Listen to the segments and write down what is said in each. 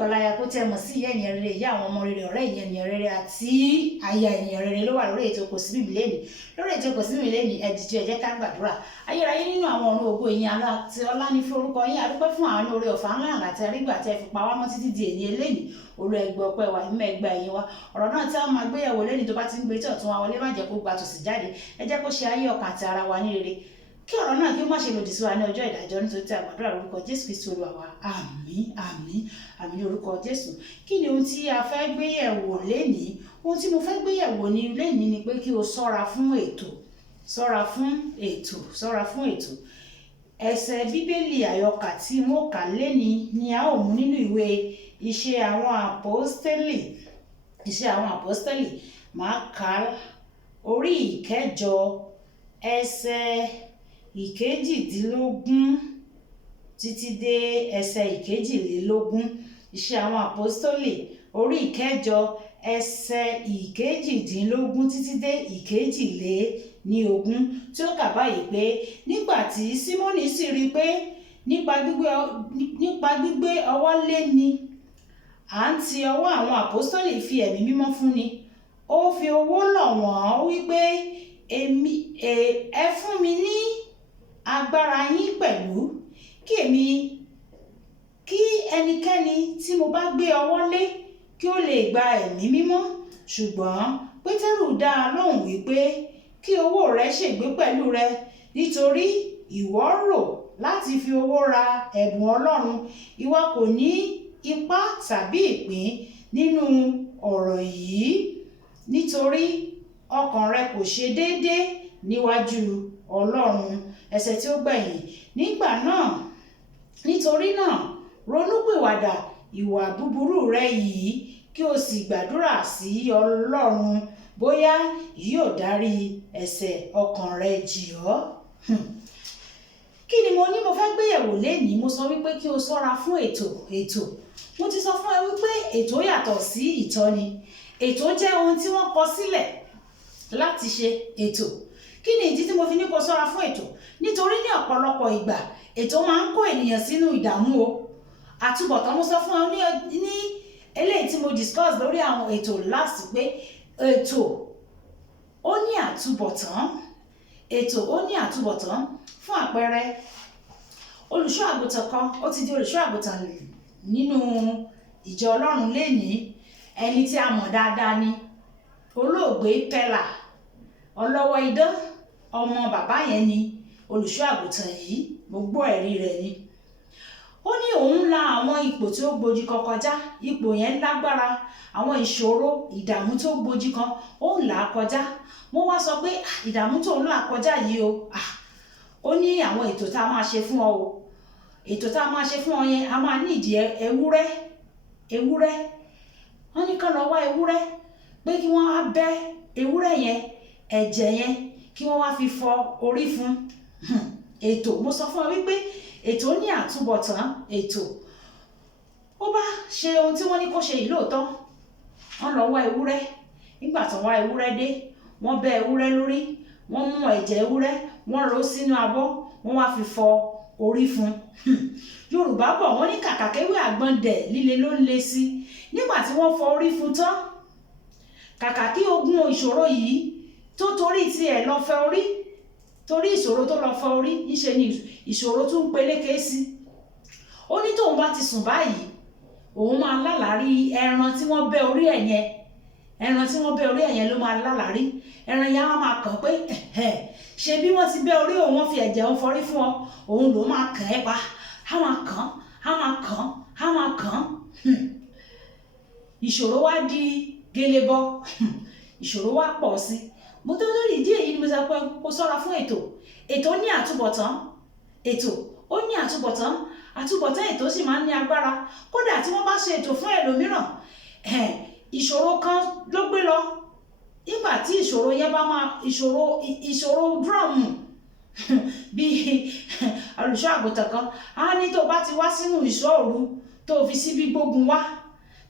lọ́kọláya kó tẹ́ mọ̀ sí ìyá ènìyàn rere, ìyá àwọn ọmọ rere, ọ̀rẹ́ ènìyàn rere àti aya ènìyàn rere ló wà lórí ètò Kò Sí Bíbí lẹ́nìí. Lórí ètò Kò Sí Bíbí lẹ́nìí, ẹ dìde ẹ jẹ́ ká gbàdúrà. Ayérayé nínú àwọn ọ̀run ògo ìyìn àti ọlá ní fún orúkọ yín. A dúpẹ́ fún àánú oore ọ̀fẹ́ ńlá àti àrígbà tẹ́ fi pa wá mọ́ títí di èní eléyìí. Olú ẹgbẹ́ ọpẹ́ wa, ìmọ̀ ẹgbẹ́ ẹ̀yìn wa. Ọ̀rọ̀ náà tí a máa gbéyẹ̀wò lẹ́nìí tó bá ti ń gbé tí ọ̀tún wa wọlé, má jẹ́ kó gba tòsì jáde. Ẹ jẹ́ kó ṣe ayé ọkàn àti ara wa ní rere. Kí ọ̀rọ̀ náà kí ó má ṣe lòdì sí wa ní ọjọ́ ìdájọ́, nítorí tí a gbàdúrà lórúkọ Jésù Kristi Olúwa wa. Àmín, àmín, àmín ní orúkọ Jésù. Kí ni ohun tí a fẹ́ gbéyẹ̀wò lénìí? Ohun tí mo fẹ́ gbéyẹ̀wò ní lénìí ni pé kí o ṣọ́ra fún ètò. Ṣọ́ra fún ètò, ṣọ́ra fún ètò. Ẹsẹ̀ Bíbélì àyọkà tí mo kà lénìí ni a ó mú nínú ìwé Iṣẹ́ àwọn Àpọ́stélì. Iṣẹ́ àwọn Àpọ́stélì, máa kà orí ìkẹjọ ẹsẹ̀ ìkejìdínlógún títí dé ẹsẹ̀ ìkejìlélógún. Iṣẹ́ àwọn Àpọ́stélì orí ìkẹjọ ẹsẹ̀ ìkejìdínlógún títí dé ìkejìléníogún, tí ó kà báyìí pé nígbà tí Símónì sì rí i pé nípa gbígbé ọwọ́ léni à ń ti ọwọ́ àwọn àpọ́stélì fi ẹ̀mí mímọ́ fúnni, ó fi owó lọ̀ wọ́n wípé ẹ fún mi ní agbára yín pẹ̀lú kí ẹnikẹ́ni tí mo bá gbé ọwọ́ lé kí ó lè gba ẹ̀mí mímọ́. Ṣùgbọ́n Pétérù dá a lóhùn wípé kí owó rẹ ṣègbé pẹ̀lú rẹ, nítorí ìwọ rò láti fi owó ra ẹ̀bùn Ọlọ́run. Ìwọ kò ní ipá tàbí ìpín nínú ọ̀rọ̀ yìí, nítorí ọkàn rẹ kò ṣe déédé níwájú Ọlọ́run. Ẹsẹ̀ tí ó gbẹ̀yìn, nítorí náà ronúpìwàdà ìwà búburú rẹ yìí kí o sì gbàdúrà sí Ọlọ́run, bóyá yóò dárí ẹ̀ṣẹ̀ ọkàn rẹ jì ọ́. Kí ni mo ní mo fẹ́ gbéyẹ̀wò lénìí? Mo sọ wípé kí o ṣọ́ra fún ètò. Mo ti sọ fún ẹ wípé ètò yàtọ̀ sí ìtọ́ni. Ètò jẹ́ ohun tí wọ́n kọ sílẹ̀ láti ṣe ètò. Kí ni ìdí tí mo fi ní kó ṣọ́ra fún ètò? Nítorí ní ọ̀pọ̀lọpọ̀ ìgbà ètò máa ń kó ènìyàn sínú ìdààmú o. Àtúbọ̀tán, mo sọ fún ọ ní eléyìí tí mo discuss lórí àwọn ètò last pé ètò ó ní àtúbọ̀tán. Ètò ó ní àtúbọ̀tán. Fún àpẹẹrẹ, olùṣọ́ àgùntàn kan ó ti di olùṣọ́ àgùntàn nínú ìjọ Ọlọ́run lénìí. Ẹni tí a mọ̀ dáadáa ni olóògbé Pẹ́là ọlọ́wọ́ idán. Ọmọ bàbá yẹn ni olùṣọ́ àgùntàn yìí. Mo gbọ́ ẹ̀rí rẹ̀ ni. Ó ní òun la àwọn ipò tí ó gbojú kan kọjá. Ipò yẹn lágbára, àwọn ìṣòro ìdààmú tó gbojú kan ó ń là á kọjá. Mo wá sọ pé ìdààmú tó ń là kọjá yìí o, ó ní àwọn ètò tá a máa ṣe fún ọ o. Ètò tá a máa ṣe fún ọ yẹn, a máa nídìí ewúrẹ́. Wọ́n ní kán lọ wá ewúrẹ́, pé kí wọ́n á bẹ́ ewúrẹ́ yẹn, ẹ̀jẹ̀ yẹn kí wọ́n wá fi fọ orí fún. Ètò, mo sọ fún ọ wípé ètò ní àtúbọ̀tán. Ètò ó bá ṣe ohun tí wọ́n ní kó ṣe yìí lóòótọ́. Wọ́n lọ wá ewúrẹ́. Nígbà tó wá ewúrẹ́ dé, wọ́n bẹ́ ewúrẹ́ lórí, wọ́n mú ẹ̀jẹ̀ ewúrẹ́, wọ́n rò ó sínú abọ́, wọ́n wá fi fọ orí fún. Yorùbá bọ̀ wọ́n ní kàkà kéwé àgbọn dẹ̀ líle ló ń le sí. Nígbà tí wọ́n fọ orí fún tán, kàkà kí ogun ìṣòro yìí tó torí tiẹ̀ lọ fẹ́ orí, torí ìṣòro tó lọ fẹ́ orí, níṣe ni ìṣòro tún peléke sí. Ó ní tóun bá ti sùn báyìí, òun máa lálàárí ẹran tí wọ́n bẹ́ orí ẹ̀ yẹn. Ẹran tí wọ́n bẹ́ orí ẹ̀ yẹn ló máa lálàárí. Ẹran yẹn á máa kàn pé ṣe bí wọ́n ti bẹ́ orí òun, wọ́n fi ẹ̀jẹ̀ òun fọrí fún ọ, òun ló máa kàn ẹ́ pa. Á máa kàn. Ìṣòro wá di gélébọ́. Ìṣòro wá pọ̀ sí. Mo tó lórí ìdí èyí ni mo sọ pé kó ṣọ́ra fún ètò. Ètò ní àtúbọ̀tán. Ètò ó ní àtúbọ̀tán. Àtúbọ̀tán ètò sì máa ń ní agbára. Kódà tí wọ́n bá ṣe ètò fún ẹlòmíràn, ìṣòro kan ló gbé lọ. Nígbà tí ìṣòro yẹn bá máa ìṣòro dúrọ̀mù bí olùṣọ́ àgùntàn kan á ní tó bá ti wá sínú ìṣọ́ òru tó fi síbi gbógun wá,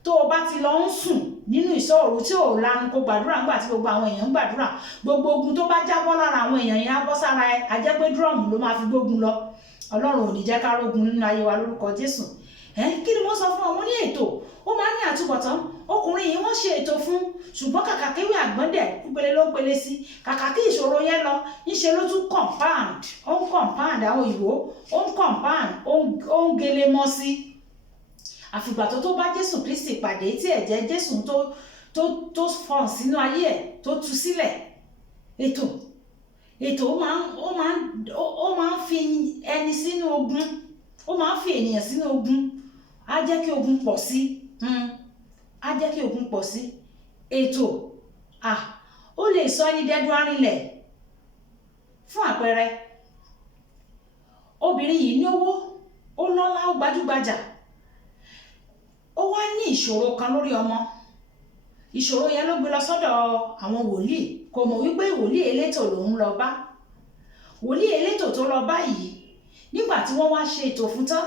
tó bá ti lọ ń sùn nínú ìṣọ́ òru tí ò lanu kó gbàdúrà nígbà tí gbogbo àwọn èèyàn ń gbàdúrà, gbogbo ogun tó bá jábọ́ lára àwọn èèyàn yẹn á bọ́ sára ẹ. A jẹ́ pé dúrọ̀mù ló máa fi gbógun lọ. Ọlọ́run ò ní jẹ́ ká rógun nínú ayé wa lórúkọ Jésù. kí ni mo sọ fún ọmọ ní ètò ó máa ń ní àtúbọ̀tán. Ọkùnrin yìí wọ́n ṣe ètò fún, ṣùgbọ́n kàkà kéwì àgbọ́ndẹ̀ pípele ló ń pele sí, kàkà kí ìṣòro yẹn lọ ńṣe ló tún compound, ó ń compound àwọn òyìnbó, ó ń compound, ó ń gele mọ́ sí. Àfìgbà tó bá Jésù Kristi pàdé tí ẹ̀jẹ̀ Jésù tó fọ̀n sínú ayé ẹ̀ tó tú sílẹ̀. Ètò ó máa ń fi ẹni sínú ogun, ó máa ń fi ènìyàn sínú ogun, á jẹ́ kí ogun pọ̀ sí, á jẹ́ kí ogun pọ̀ sí. Ètò ó lè sọ ẹni dẹ́dùn arìnlẹ̀. Fún àpẹẹrẹ, obìnrin yìí ní owó, ó lọ́lá, ó gbajúgbajà, ó wá ní ìṣòro kan lórí ọmọ. Ìṣòro yẹn ló gbé lọ sọ́dọ̀ àwọn wòlíì, kò mọ̀ wípé wòlíì elétò lòun lọ bá. Wòlíì elétò tó lọ bá yìí, nígbà tí wọ́n wá ṣe ètò fún tán,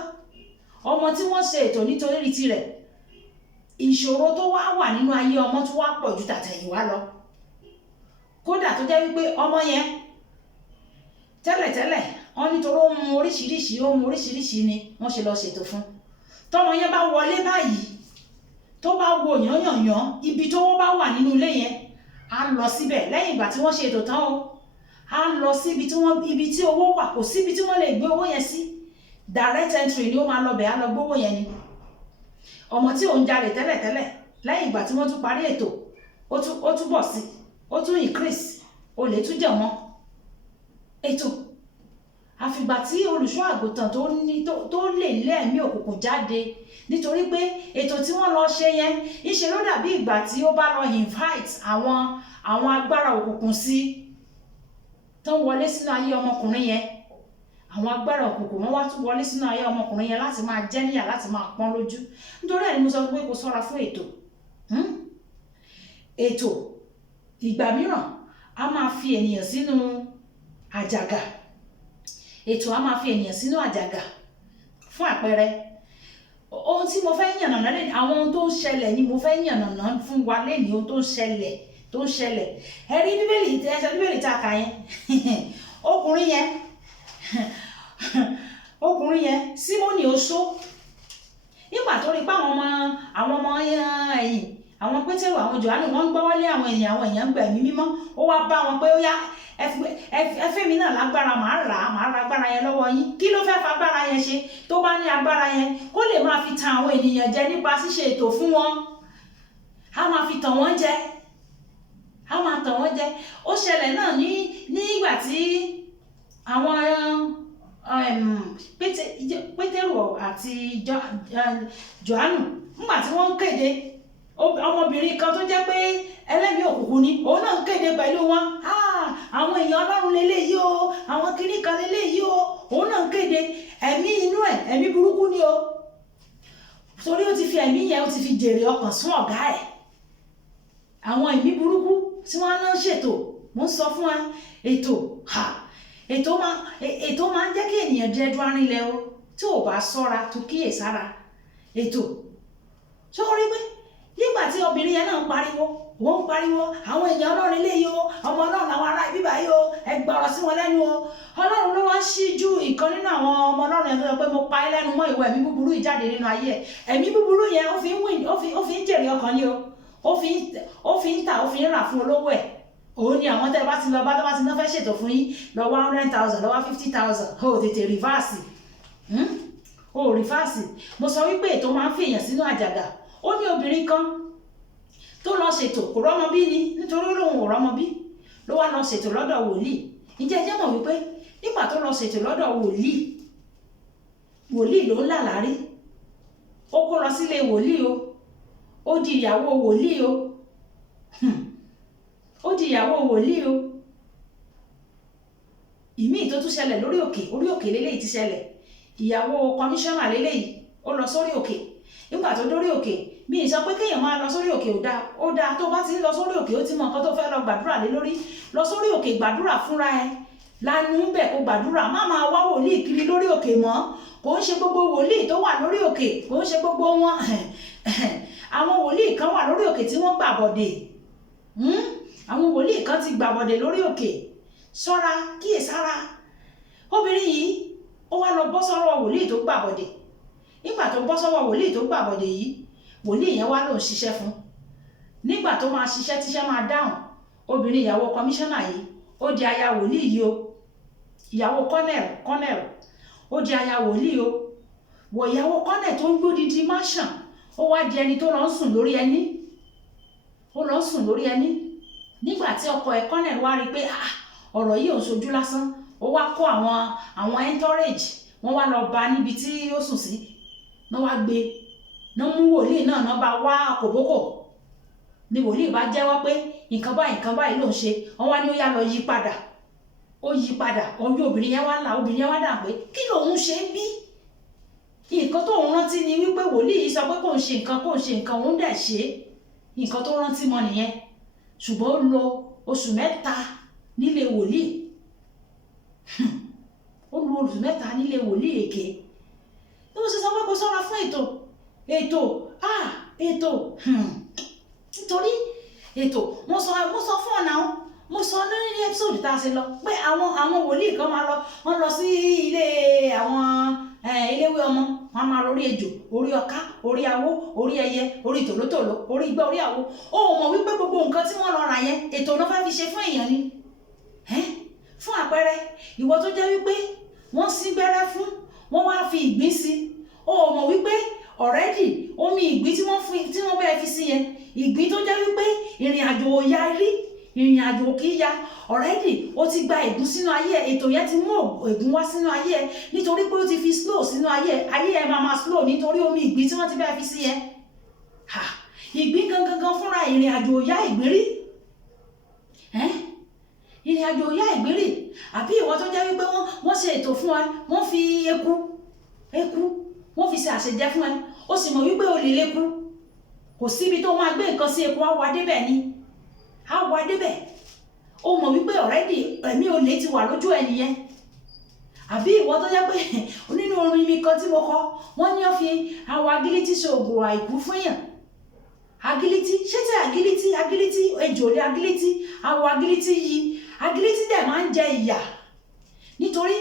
ọmọ tí wọ́n ṣe ètò nítorí tirẹ̀, ìṣòro tó wà nínú ayé ọmọ tó wá pọ̀ ju tàtẹ̀yìnwá lọ. Kódà tó jẹ́ wípé ọmọ yẹn tẹ́lẹ̀tẹ́lẹ̀ wọ́n nítorí ó mu oríṣiríṣi ni wọ́n ṣe lọ ṣètò fún. Tọ́mọ yẹn bá wọlé báyìí, tó bá wo yán ibi tó bá wà nínú ilé yẹn, á lọ síbẹ̀ lẹ́yìn ìgbà tí wọ́n ṣe ètò tán o. Á lọ sí ibi tí owó wà, kò síbi tí wọ́n lè gbé owó yẹn sí. Direct entry ni ó máa lọ bẹ̀, á lọ gbówó yẹn ni. Ọmọ tí òun jalè tẹ́lẹ̀tẹ́lẹ̀, lẹ́yìn ìgbà tí wọ́n tún parí ètò, ó tún bọ̀ sí, ó tún increase, olè tún jẹ̀ mọ́. Ètò àfìgbà tí olùṣọ́ àgùntàn tó lè lé ẹ̀mí òkùnkùn jáde, nítorí pé ètò tí wọ́n lọ ṣe yẹn ìṣe ló dàbí ìgbà tí ó bá lọ invite àwọn agbára òkùnkùn sí tó ń wọlé sínú ayé ọmọkùnrin yẹn. Àwọn agbára òkùnkùn wọ́n wá tún wọlé sínú ayé ọmọkùnrin yẹn láti máa jẹ́ níyà, láti máa pọ́n lójú. Nítorí ẹ̀ ni mo sọ pé kó ṣọ́ra fún ètò. Ètò ìgbà mìíràn a máa fi ènìyàn sínú àjàgà. Ètò a máa fi ènìyàn sínú àjàgà. Fún àpẹẹrẹ, ohun tí mo fẹ́ yànnàná lé, àwọn ohun tó ń ṣẹlẹ̀ ni mo fẹ́ yànnàná fún wa lẹ́ni, ohun tó ń ṣẹlẹ̀. Ẹ rí bíbélì tá a kà yẹn. Ọkùnrin yẹn Símónì oṣó, nígbà tó rí pé àwọn ọmọ ẹ̀yìn, àwọn Pétérù, àwọn Jòhánù wọ́n ń gbọ́wọ́lé àwọn èèyàn gbà ẹ̀mí mímọ́, ó wá bá wọn pé ó yá ẹ fẹ́ mi náà lágbára, màá ra agbára yẹn lọ́wọ́ yín. Kí ló fẹ́ fa agbára yẹn ṣe? Tó bá ní agbára yẹn, kó lè máa fi tan àwọn ènìyàn jẹ nípa ṣíṣe ètò fún wọn. A máa fi tàn wọ́n jẹ. Ó ṣẹlẹ̀ náà ní ìgbà tí àwọn Pétérù àti Jòhánù, nígbà tí wọ́n ń kéde, ọmọbìnrin kan tó jẹ́ pé ẹlẹ́mìí òkùnkùn ni, òun náà ń kéde pẹ̀lú wọn. Àwọn èèyàn Ọlọ́run leléyìí o, àwọn kinní kan leléyìí o, òun náà ń kéde. Ẹ̀mí inú ẹ̀, ẹ̀mí burúkú ni o. Torí ó ti fi ẹ̀mí yẹn, ó ti fi jèrè ọkàn sún ọ̀gá ẹ̀. Àwọn ẹ̀mí burúkú tí wọ́n náà ṣètò, mo ń sọ fún wa, ètò máa ń jẹ́ kí ènìyàn dẹ́dùn arìnlẹ̀ o, tí ò bá ṣọ́ra tó kíyèsára. Ètò ṣó rí pé nígbà tí obìnrin yẹn náà ń pariwo, àwọn èèyàn Ọlọ́run eléyìí o, ọmọ Ọlọ́run àwọn ará ibí báyìí o, ẹ gbọ́rọ̀ sí wọn lẹ́nu o. Ọlọ́run ló wá ṣíjú ìkan nínú àwọn ọmọ Ọlọ́run yẹn tó sọ pé mo pa ẹ́ lẹ́nu mọ́ ìwọ ẹ̀mí búburú ìjáde nínú ayé ẹ̀. Ẹ̀mí búburú yẹn ó fi ń jèrè ọkàn ni o, ó fi ń tà, ó fi ń rà fún olówó ẹ̀. Òun ni àwọn tẹ́ bá ti lọ bá tó bá ti náà fẹ́ ṣètò fún yín, lọ wá 100,000, lọ wá 50,000, ó tètè rìfáàsì. Mo sọ wípé ètò máa ń fi èèyàn sínú àjàgà. Ó ní obìnrin kan tó lọ ṣètò, kò rọ́mọ bí ni, nítorí lòun ò rọ́mọ bí, ló wá lọ ṣètò lọ́dọ̀ wòlíì. Ǹjẹ́ ẹ jẹ́ mọ̀ wípé nígbà tó lọ ṣètò lọ́dọ̀ wòlíì ló ń lálàárí. Ó kó lọ sílé wòlíì o, ó di ìyàwó wòlíì o. Ìmíì tó tún ṣẹlẹ̀ lórí òkè lélẹ́yìí ti ṣẹlẹ̀. Ìyàwó kọmíṣánná lélẹ́yìí, ó lọ sórí òkè. Nígbà tó dórí òkè, mi ì sọ pé kéèyàn máa lọ sórí òkè ó dáa. Tó bá ti ń lọ sórí òkè, ó ti mọ nǹkan tó fẹ́ lọ gbàdúrà lé lórí. Lọ sórí òkè, gbàdúrà fúnra ẹ. Lanu ń bẹ̀ kó gbàdúrà, má máa wá wòlíì kiri lórí òkè mọ́. Kò ń ṣe gbogbo wòlíì tó wà lórí òkè, kò ń ṣe gbogbo wọn. Àwọn wòlíì kan wà lórí òkè tí wọ́n gbàbọ̀dè. Àwọn wòlíì kan ti gbàbọ̀dè lórí òkè. Ṣọ́ra, kíyèsára. Obìnrin yìí ó wá lọ bọ́ sọ́rọ̀ wòlíì tó gbàbọ̀dè. nígbà tó bọ́ sọ́wọ́ wòlíì tó gbàbọ̀dè yìí, wòlíì yẹn wá lòun ṣiṣẹ́ fún. Nígbà tó máa ṣiṣẹ́ tíṣẹ́ máa dáhùn, obìnrin ìyàwó kọmíṣánná yìí ó di aya wòlíì yìí o, ìyàwó kọ́nẹ̀l ó di aya wòlíì o. Wọ ìyàwó kọ́nẹ̀l tó ń gbódìdí máṣàn, ó wá di ẹni tó lọ ń sùn lórí ẹní, ó lọ ń sùn lórí ẹní. Nígbà tí ọkọ ẹ̀ kọ́nẹ̀l wá rí pé ọ̀rọ̀ yìí ò ń ṣojú lásán, ó wá kó àwọn entourage, wọ́n wá lọ bá níbi tí ó sùn sí, náà wá gbé, náà mú wòlíì náà bá wá kòbókò. Ni wòlíì bá jẹ́wọ́ pé nǹkan báyìí ló ń ṣe, wọ́n wá ní ó yá lọ yí padà. Ó yí padà, ọjọ́ obìnrin yẹn wá dà pé kí lòun ṣe ń bí? Nǹkan tó ń rántí ni wípé wòlíì sọ pé kò ń ṣe nǹkan òun dẹ̀ ṣe. Nǹkan tó rántí mọ́ nìyẹn. Ṣùgbọ́n ó lò oṣù mẹ́ta nílé wòlíì. Ó lò oṣù mẹ́ta nílé wòlíì èké. Bí mo ṣe sọ pé kó ṣọ́ra fún ètò. Nítorí ètò, mo sọ fún ọ̀nà, mo sọ lórí episode tá a ṣe lọ pé àwọn wòlíì kan máa lọ, wọ́n lọ sí ilé àwọn iléwé ọmọ, wọ́n máa lórí ejò, orí ọká, orí awó, orí ẹyẹ, orí tòlótòló, orí igbá, orí àwo. Ó mọ̀ wípé gbogbo nǹkan tí wọ́n lọ rà yẹn ètò náà fẹ́ fi ṣe fún èèyàn ni. Fún àpẹẹrẹ, ìwọ tó jẹ́ wípé wọ́n sí gbẹ́rẹ́ fún, wọ́n wá fi ìgbín sí. Ó mọ̀ wípé already omi ìgbín tí wọ́n bẹ́ẹ̀ fi sí yẹn, ìgbín tó jẹ́ wípé ìrìn àjò ò ya rí, ìrìn àjò kì í ya, already ó ti gba ègún sínú ayé ẹ̀. Ètò yẹn ti mú ègún wá sínú ayé ẹ̀ nítorí pé ó ti fi slow sínú ayé ẹ̀ máa slow nítorí omi ìgbín tí wọ́n ti bẹ́ẹ̀ fi sí yẹn. Ìgbín gangan fúnra ìrìn àjò ò ya ìgbín rí. Ìrìn àjò ò ya ìgbín rí. Àbí ìwọ tó jẹ́ wípé wọ́n ṣe ètò fún ẹ, wọ́n fi eku wọ́n fi ṣe àṣejẹ fún ẹ, ó sì mọ̀ wípé o lè léku. Kò síbi tó máa gbé nǹkan sí eku, á wá débẹ̀ ni. Á wá débẹ̀. Ó mọ̀ wípé already ẹ̀mí olè ti wà lójú ẹ nìyẹn. Àbí ìwọ tó jẹ́ pé nínú orin mi kan tí mo kọ, wọ́n ní ó fi awọ agilítí ṣe ògùn àìkú fún èèyàn. Agilítí, ṣé tí agilítí ejò lé agilítí, awọ agilítí yìí, agilítí dẹ̀ máa ń jẹ ìyà. Nítorí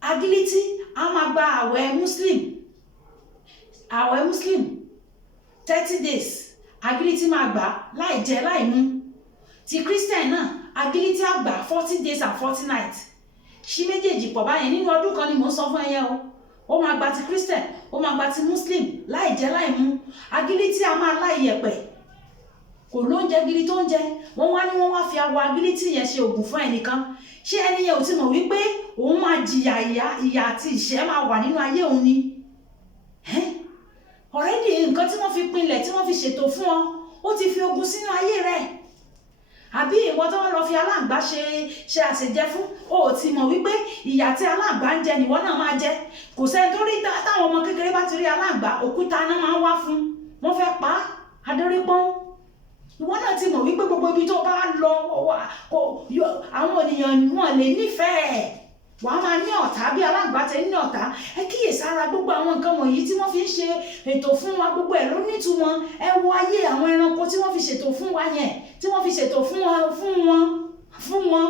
agilítí á máa gba àwẹ̀ Muslim 30 days, agilítí máa gbà láì jẹ láì mu. Ti Christian náà, agilítí á gbà 40 days and 40 nights. Ṣí méjèèjì pọ̀ báyẹn nínú ọdún kan ni mò ń sọ fún ẹyẹ o. Ó máa gba ti Christian, ó máa gba ti Muslim láì jẹ láì mu. Agilítí á máa láì yẹ̀pẹ̀, kò lóúnjẹ gidi tó ń jẹ. Wọ́n wá fi awọ agilítí yẹn ṣe ògùn fún ẹnìkan. Ṣé ẹni yẹn ò ti mọ̀ wípé òun máa jìyà ìyà àti ìṣẹ́ máa wà nínú ayé òun ni? Already nǹkan tí wọ́n fi pinlẹ̀, tí wọ́n fi ṣètò fún ọ, ó ti fi ogun sínú ayé rẹ̀. Àbí ìwọ tó wọ́n lọ fi aláǹgbá ṣe àṣejẹ fún, ó ti mọ̀ wípé ìyà tí aláǹgbá ń jẹ nìwọ náà máa jẹ. Kò sẹ́ni tó rí táwọn ọmọ kékeré bá ti rí aláǹgbá, òkúta náà máa ń wá fún, wọ́n fẹ́ pa á, adórípọ́n. Ìwọ náà ti mọ̀ wípé gbogbo ibi tó bá lọ, àwọn ènìyàn wọn lè nífẹ̀ẹ́. Wà á máa ní ọ̀tá bí aláǹgbá ti ní ọ̀tá. Ẹ kíyèsára gbogbo àwọn nǹkan wọ̀nyí tí wọ́n fi ń ṣe ètò fún wa, gbogbo ẹ̀ ló nítumọ̀. Ẹ wo ayé àwọn ẹranko tí wọ́n fi ṣètò fún wa yẹn, tí wọ́n fi ṣètò fún wọn.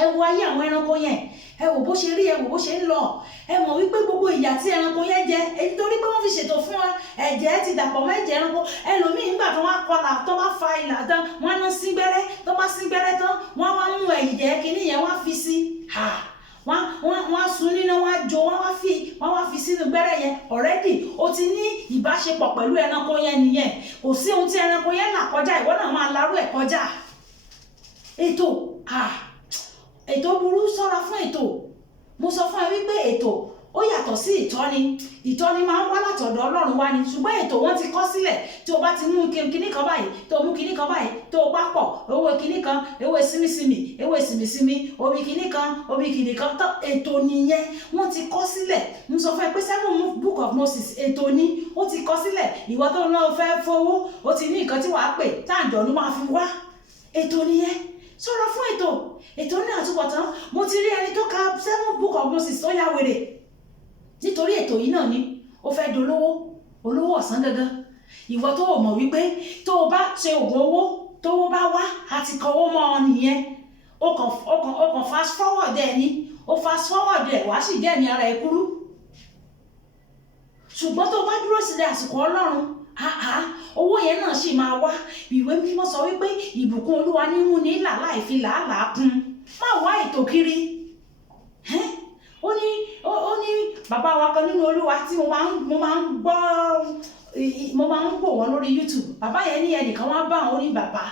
Ẹ wo ayé àwọn ẹranko yẹn, ẹ wò bó ṣe rí, ẹ wò bó ṣe ń lọ. Ẹ mọ̀ wípé gbogbo ìyà tí ẹranko yẹn jẹ, èyí torí pé wọ́n fi ṣètò fún wa, ẹ̀jẹ̀ ti dàpọ̀ mọ́ ẹ̀jẹ̀ ẹranko. Ẹlòmíì nígbà tó wá kọlà, tó bá fa ìlà tán, wọ́n á ná sí gbẹ́rẹ́, tó bá sí gbẹ́rẹ́ tán, wọ́n wá mú ẹ̀jẹ̀ kìíní yẹn, wọ́n á fi sí. Wọ́n sun nínú, wọ́n á jó, wọ́n wá fi sínú gbẹ́rẹ́ yẹn. Already ó ti ní ìbáṣepọ̀ pẹ̀lú ẹranko yẹn nìyẹn. Kò sí ohun tí ẹranko yẹn là kọjá, ìwọ náà máa larú ẹ̀ kọjá. Ètò burú, ṣọ́ra fún ètò. Mo sọ fún ẹ wípé ètò ó yàtọ̀ sí ìtọ́ni. Ìtọ́ni máa ń wá látọ̀dọ̀ Ọlọ́run wá ni, ṣùgbọ́n ètò wọn ti kọ́ sílẹ̀. Tí o bá ti mú kinní kan báyìí, tó mú kinní kan báyìí, tó o bá pọ̀, owó kinní kan, ewé símísímì, ewé símísímì, omi kinní kan, omi kinní kan, tó ètò nìyẹn. Wọ́n ti kọ́ sílẹ̀. Mo sọ fún ẹ pé 7 book of Moses ètò ni, ó ti kọ́ sílẹ̀. Ìwọ tó ń lọ fẹ́ fowó, ó ti ní nǹkan tí wàá pè, táǹjọ̀ ló máa fi wá. Ètò nìyẹn. Ṣọ́ra fún ètò. Ètò ní àtúbọ̀tán. Mo ti rí ẹni tó ka 7 book of Moses tó yá wèrè. Nítorí ètò yìí náà ni ó fẹ́ dolówó, olówó ọ̀sán gangan. Ìwọ tó mọ̀ wípé tó o bá ṣe ògùn owó, tó o bá wá àti kọwó mọ́ ọ nìyẹn. Ó kàn fast forward ẹ̀ ni, ó fast forward ẹ̀ wá sì jẹ́ ẹ̀mí ara ẹ̀ kúrú. ṣùgbọ́n tó bá dúró sí àsìkò Ọlọ́run owó yẹn náà sì máa wá. Ìwé mímọ́ sọ wípé ìbùkún Olúwa ní mú ní là láì fi làálàá kún. Má wá ètò kiri. Ó ní bàbá wa kan nínú Olúwa tí mo máa ń gbọ́ wọn lórí YouTube. Bàbá yẹn ní ẹnìkan wá bá àwọn ní bàbá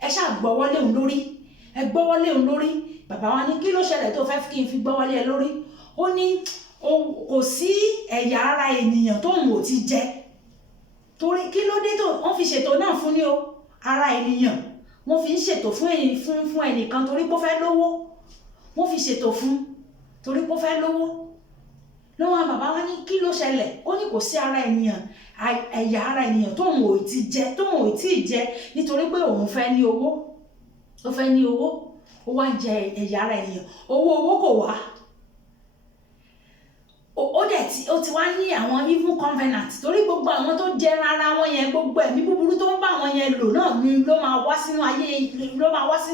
ẹ ṣáà gbọ́wọ́lé òun lórí, ẹ gbọ́wọ́lé òun lórí. Bàbá wa ní kí ló ṣẹlẹ̀ tó fẹ́ kí n fi gbọ́wọ́lé ẹ lórí? Ó ní kò sí ẹ̀yà ara ènìyàn tóun ò ti jẹ. Torí kí ló dé tó wọ́n fi ṣètò náà fún ní o ara ènìyàn wọ́n fi ń ṣètò fún ẹnìkan torí pé ó fẹ́ lówó. Wọ́n fi ṣètò fún torí pé ó fẹ́ lówó. Lọ́wọ́ bàbá wa ní kí ló ṣẹlẹ̀? Ó ní kò sí ara ènìyàn ẹ̀yà ara ènìyàn tóun ò tí ì jẹ nítorí pé òun fẹ́ ní owó. Ó fẹ́ ní owó ó wá ń jẹ ẹ̀yà ara ènìyàn. Owó kò wá. Ó ti wá ní àwọn evil covenant torí gbogbo àwọn tó jẹ ara wọn yẹn gbogbo ẹ̀mí búburú tó ń bá wọn yẹn lò náà ni ló máa wá sínú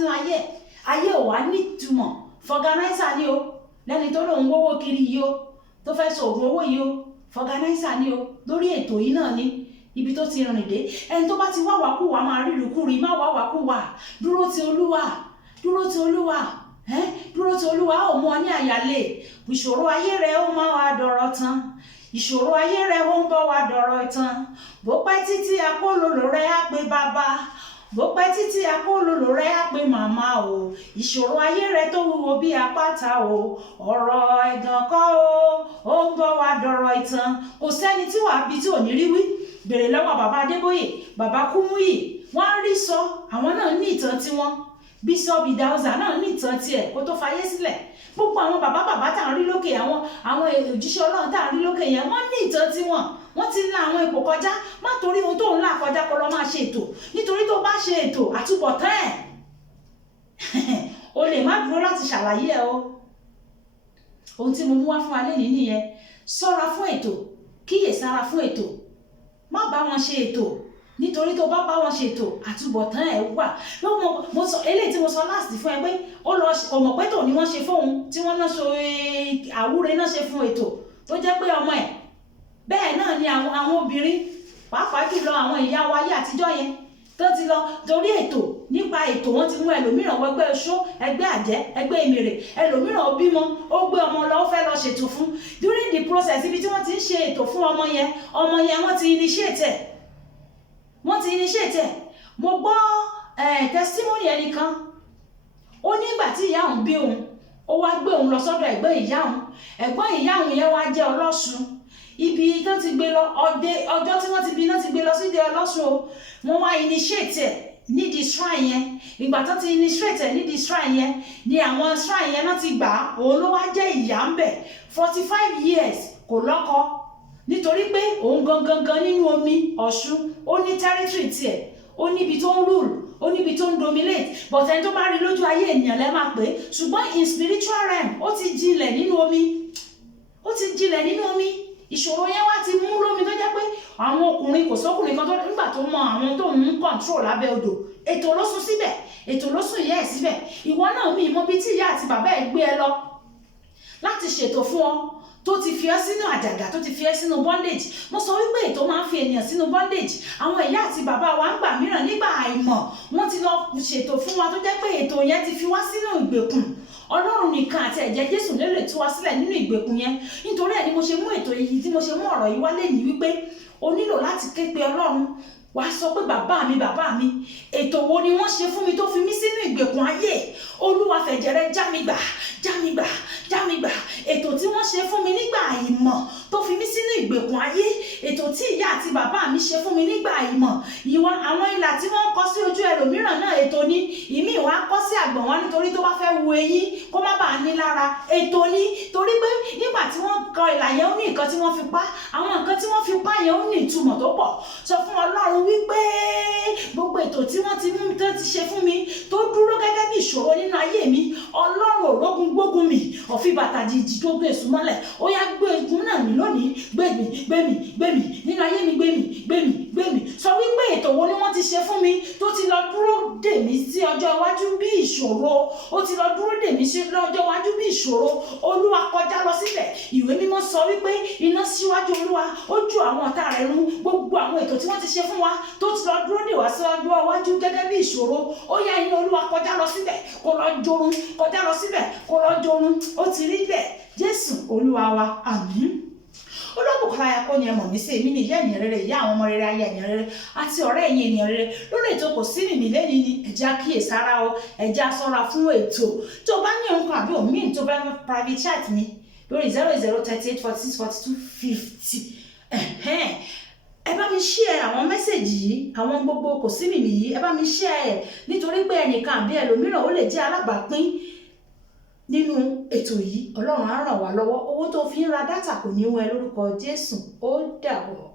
ayé. Ayé ò wá nítumọ̀. Fọganáísà ni o lẹ́ni tó lòun wówó kiri yìí o tó fẹ́ sọ̀gùn owó yìí o fọganáísà ni o lórí ètò yìí náà ni ibi tó ti rìn dé. Ẹni tó bá ti wá wàkúwà máa rí ìrùkúrí má wá wàkúwà. Dúró ti Olúwa dúró ti Olúwa dúró ti Olúwa ó mú ọ ní àyàlé. Ìṣòro ayé rẹ ó máa wá dọ̀rọ̀ tán. Ìṣòro ayé rẹ ó ń bọ̀ wá dọ̀rọ̀ tán. Bó pẹ́ títí akólòlò rẹ á pé bàbá. Bó pẹ́ títí akólòlò rẹ á pé màmá o. Ìṣòro ayé rẹ tó wúwo bí àpáta o. Ọ̀rọ̀ ẹ̀gàn kọ́ o. Ó ń bọ̀ wá dọ̀rọ̀ ìtàn. Kò sẹ́ni tí wàá bí tí ò ní rí wí. Bèrè lọ́wọ́ bàbá Adébóyè, bàbá Kúmúyì. Wọ́n á rí sọ àwọn náà ní ìtàn tiwọn. Bíṣọ́ọ̀bù Ìdáhùsà náà ní ìtàn tiẹ̀ kó tó fayé sílẹ̀. Gbogbo àwọn bàbá tá à ń rí lókè àwọn òjíṣẹ́ Ọlọ́run tá à ń rí lókè yẹn wọ́n ní ìtàn tiwọn. Wọ́n ti la àwọn ipò kọjá. Má torí ohun tó ń là kọjá kó lọ máa ṣe ètò. Nítorí tó bá ṣe ètò àtúbọ̀tán ẹ̀ o lè má dúró láti ṣàlàyé ẹ o. Ohun tí mo mú wá fún wa lẹ́yìn nìyẹn. Ṣọ́ra fún ètò, kíyèsára fún ètò. Má bá wọn ṣe ètò. Nítorí tó bá bá wọn ṣètò àtúbọ̀tán ẹ̀ wà. Mo sọ eléyìí tí mo sọ last fún ẹ pé ó mọ̀ pé tò ní wọ́n ṣe fóun tí wọ́n náà so àwúre náà ṣe fún ètò tó jẹ́ pé ọmọ ẹ̀. Bẹ́ẹ̀ náà ni àwọn obìnrin pàápàá jùlọ àwọn ìyá wa ayé àtijọ́ yẹn tó ti lọ torí ètò nípa ètò wọn ti mú ẹlòmíràn wọ ẹgbẹ́ oṣó ẹgbẹ́ àjẹ́ ẹgbẹ́ ìmèrè ẹlòmíràn bímọ ó gbé ọmọ lọ ó fẹ́ lọ ṣètò fún. During the process ibi tí wọ́n ti ń ṣe ètò fún ọmọ yẹn wọ́n ti initiate ẹ̀. Mo gbọ́ testimony ẹnìkan ó nígbà tí ìyá òun bí òun ó wá gbé òun lọ sọ́dọ̀ ẹ̀gbọ́n ìyá òun yẹn wá jẹ́ ọlọ́ṣun. Ibi tó ti gbé lọ ọjọ́ tí wọ́n ti bí náà ti gbé lọ sí ọlọ́ṣun o. Wọ́n wá initiate ẹ̀ nídìí shrine yẹn. Ìgbà tó ti initiate ẹ̀ nídìí shrine yẹn ni àwọn shrine yẹn náà ti gbà á. Òun ló wá jẹ́ ìyá ń bẹ̀ 45 years kò lọ́kọ. Nítorí pé òun gangan nínú omi Ọ̀ṣun ó ní territory tiẹ̀ ó níbi tó ń rule ó níbi tó ń dominate but ẹni tó bá rí lójú ayé ènìyàn lẹ́ máa pè é ṣùgbọ́n in spiritual realm ó ti jinlẹ̀ nínú omi ìṣòro yẹn wá ti mú lómi tó jẹ́ pé àwọn ọkùnrin kò sọ́kùnrin kan tó nígbà tó mọ àwọn tó ń control lábẹ́ odò ètò ló sún síbẹ̀ ètò ló sún ìyá ẹ̀ síbẹ̀ ìwọ náà mi ìmọ̀ bí tí ìyá àti bàbá ẹ̀ gbé ẹ lọ láti ṣètò fún ọ tó ti fi ẹ́ sínú àjàgà tó ti fi ẹ́ sínú bondage. Mo sọ wípé ètò máa ń fi ènìyàn sínú bondage. Àwọn ìyá àti bàbá wa ń gbà mìíràn nígbà àìmọ̀ wọ́n ti lọ ṣètò fún wa tó jẹ́ pé ètò yẹn ti fi wá sínú ìgbèkùn. Ọlọ́run nìkan àti ẹ̀jẹ̀ Jésù ló lè tú wa sílẹ̀ nínú ìgbèkùn yẹn. Nítorí ẹ̀ ni mo ṣe mú ètò yìí tí mo ṣe mú ọ̀rọ̀ yìí wálé ní wípé o nílò láti ké pe Ọlọ́run. Wàá sọ pé bàbá mi ètò wo ni wọ́n ṣe fún mi tó fi mí sínú ìgbèkùn ayé. Olúwa fẹ̀jẹ̀ rẹ já mi gbà ètò tí wọ́n ṣe fún mi nígbà àìmọ̀ tó fi mí sínú ìgbèkùn ayé ètò tí ìyá àti bàbá mi ṣe fún mi nígbà àìmọ̀ àwọn ìlà tí wọ́n kọ sí ojú ẹlòmíràn náà ètò ni ìmí ìwà kọ sí àgbọ̀n wọn nítorí tó bá fẹ́ wu eyín kó má bàa ní lára ètò ni torí pé nígbà tí wọ́n kọ ìlà yẹn ó ní nǹkan tí wọ́n fi pa àwọn nǹkan tí wọ́n fi pa yẹn ó ní ìtumọ̀ tó pọ̀ sọ fún Ọlọ́run wípé gbogbo ètò tí wọ́n ti mú tó ti ṣe fún mi tó dúró gẹ́gẹ́ bí ìṣòro nínú ayé mi Ọlọ́run òrógun gbógun mi ọ̀fi bàtà jìjì tó gbé èṣù mọ́lẹ̀ ó yá gbé egun náà mi lónìí gbé mi nínú ayé mi gbé mi sọ wípé ètò wo ni wọ́n ti ṣe fún mi tó ti lọ dúró dè mí sí ọjọ́ iwájú bí ìṣòro, ó ti lọ dúró dè mí sí ọjọ́ iwájú bí ìṣòro. Olúwa kọjá lọ síbẹ̀. Ìwé mímọ́ sọ wípé iná síwájú Olúwa ó jó àwọn ọ̀tá rẹ̀ run. Gbogbo àwọn ètò tí wọ́n ti ṣe fún wa tó ti lọ dúró dè wá sí ọjọ́ iwájú gẹ́gẹ́ bí ìṣòro, ó yá iná Olúwa kọjá lọ síbẹ̀ kó lọ jorun, kọjá lọ síbẹ̀ kó lọ jorun. Ó ti rí bẹ́ẹ̀. Jésù Olúwa wa, àmín. Olóbùkọ́lá Ayako ni ẹ mọ̀ mí sí, èmi ni ìyá ènìyàn rere, ìyá àwọn ọmọ rere, ayé ènìyàn rere àti ọ̀rẹ́ ẹ̀yin ènìyàn rere. Lórí ètò Kò Sí Mìmì lẹ́ni ni ẹ̀já kíyèsára o, ẹ̀já sọ́ra fún ètò. Tó bá ní nǹkan àbí òmíì tó bá private chat mi lórí 0038464250. Ẹ bá mi share àwọn mẹ́sẹ̀jì yìí, àwọn gbogbo Kò Sí Mìmì yìí, ẹ bá mi share ẹ̀ nítorí pé ẹnìkan àbí ẹlòmíràn ó lè jẹ́ alábàápín nínú ètò yìí. Ọlọ́run á ràn wá lọ́wọ́. Owó tó fi ń ra dátà kò ní wọ́n ẹ lórúkọ Jésù. Ó dàbọ̀.